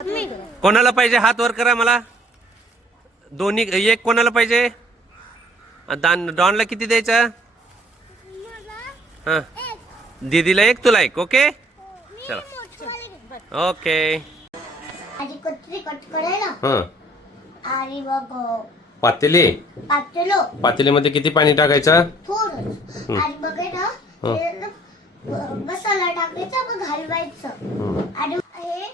कोणाला पाहिजे हात वर करा मला. दोन्ही एक कोणाला पाहिजे. डॉनला किती द्यायचा. हां दीदीला एक तुला एक. ओके चला ओके. हां पातेले. पातेलीमध्ये किती पाणी टाकायचं. मसाला टाकायचा मग हलवायचं आणि हे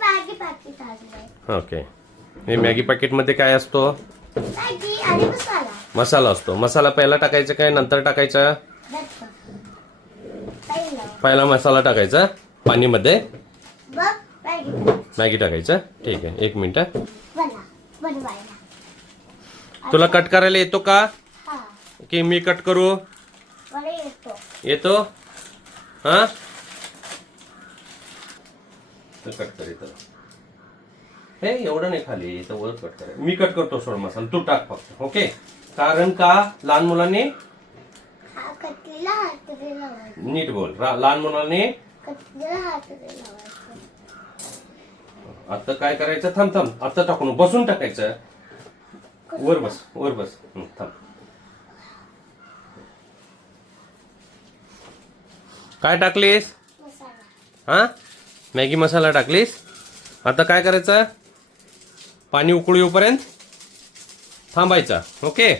मॅगी पॅकेट आणलंय. ओके हे मॅगी पॅकेट मध्ये काय असतो. मॅगी आणि मसाला. मसाला असतो. मसाला पहिला टाकायचा काय नंतर टाकायचा. पहिला मसाला टाकायचा पाणी मध्ये मॅगी टाकायचं. ठीक आहे एक मिनिट. तुला कट करायला येतो का की मी कट करू. येतो हा कट कर येतो. हे एवढं नाही खाली इथं वर कट कर. मी कट करतो सोड मसाला तू टाक फक्त. ओके कारण का लहान मुलांनी नीट बोल. लहान मुलांनी आता काय करायचं. थांब थांब आता टाकून बसून टाकायचं. वर बस वर बस. थांब काय टाकलीस. हा मॅगी मसाला टाकलीस. आता काय करायचं. पाणी उकळू येऊपर्यंत थांबायचा. ओके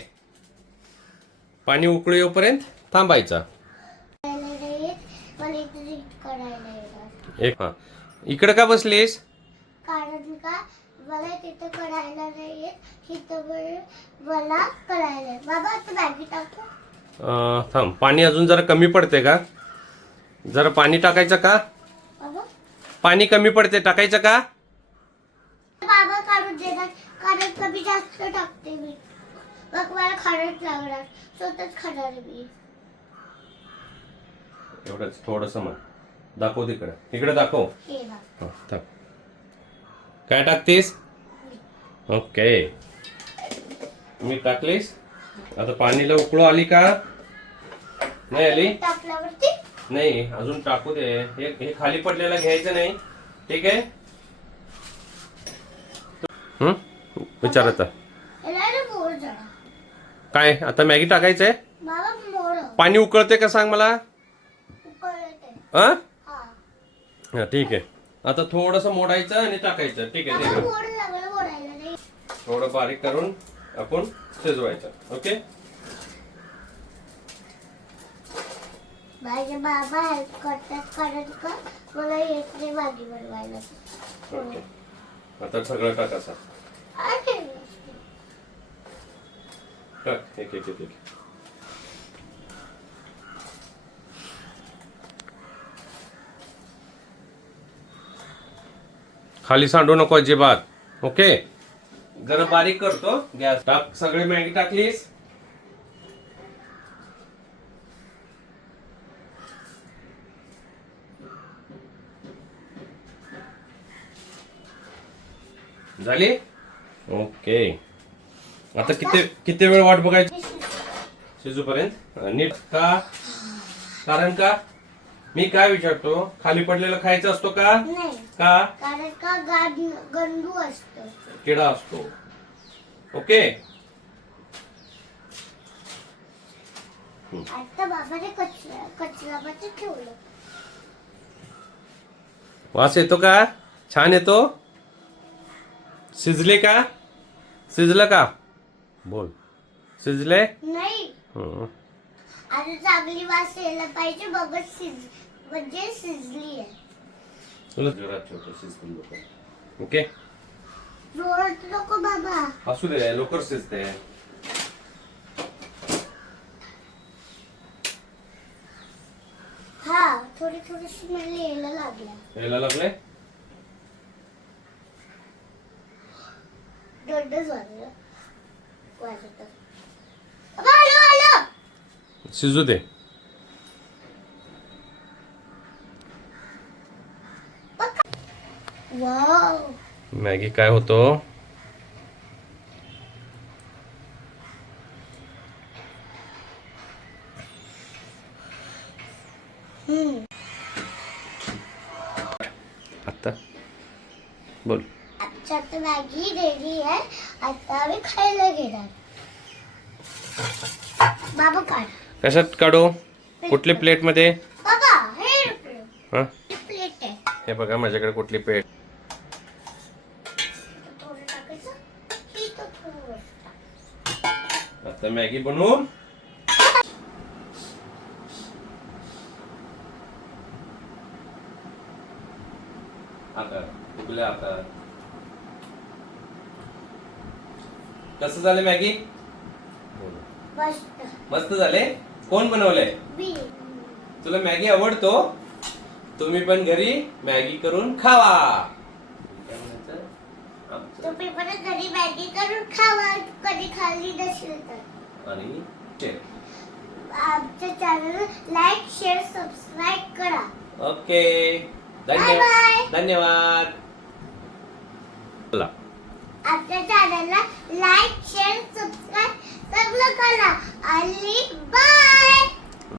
पाणी उकळू येऊपर्यंत थांबायचा. एक हा इकडे का बसलीस. कारण का मला तिथं करायला नाही येत. इथं मला करायला. बाबा आता मॅगी टाकू. थांब पाणी अजून जरा कमी पडते का. जरा पाणी टाकायचं का. पाणी कमी पडते टाकायचं का. बाबा काढून देणार कारण कमी जास्त टाकते मी. मग मला खाणंच लागणार. स्वतःच खाणार मी. एवढंच थोडस मग दाखव तिकडे. इकडे दाखव. थांब काय टाकतेस. ओके मी टाकलीस. आता पाणीला उकळू आली का नाही आली. टाकल्यावरती नाही अजून टाकू दे. हे खाली पडलेला घ्यायचं नाही. ठीक आहे विचारत काय. आता मॅगी टाकायचंय. पाणी उकळते का सांग मला. हा ठीक आहे. आता थोडस मोडायचं आणि टाकायचं. ठीक आहे थोडं बारीक करून आपण शिजवायचं. ओके माझे बाबा हेल्प करतात कारण का मला येत नाही भाजी बनवायला. ओके आता सगळं टाकायचं. टाक एक एक एक. खाली सांडू नको अजिबात. ओके जरा बारीक करतो गॅस. टाक सगळे मॅगी टाकलीस. झाली. ओके आता किती वेळ वाट बघायची शिजूपर्यंत. नीट का कारण का मी काय विचारतो खाली पडलेला खायचा असतो का. का कारण का गंडू असतो. किडा असतो. ओके आता बाबाने कचऱ्यामध्ये ठेवलं. वास येतो का. छान येतो. शिजले का. शिजलं का बोल. शिजले नाही आता चांगली वास यायला पाहिजे बघत म्हणजे शिजली आहे. ओके जोरात नको बाबा. असू दे लवकर शिजते. हा थोडी थोडीशी मला यायला लागले. शिजू दे. मॅगी काय होतो. आता बोल. आमच्या आता मॅगी रेडी आहे. आता आम्ही खायला घेणार. बाबा काढ. कशात काढू? कुठली प्लेट मध्ये? बाबा हे हा प्लेट आहे. हे बघा माझ्याकडे कुठली प्लेट. थोडं टाकायचं. ही तर थोडं. आता मॅगी बनवून आता उकल्या. आता कसं झालं मॅगी? मस्त. मस्त झाले. कोण बनवलंय? बी. तुला मॅगी आवडतो? तुम्ही पण घरी मॅगी करून खावा. काय म्हणायचं? आमचं. तुम्ही पण घरी मॅगी करून खावा. कधी खाल्ली नसेल तर. आणि शेअर. आमच्या चॅनल लाईक शेअर सबस्क्राईब करा. ओके. Bye bye. धन्यवाद. बोला. आपल्या चॅनलला लाईक शेअर सबस्क्राईब सगळं करा आणि बाय.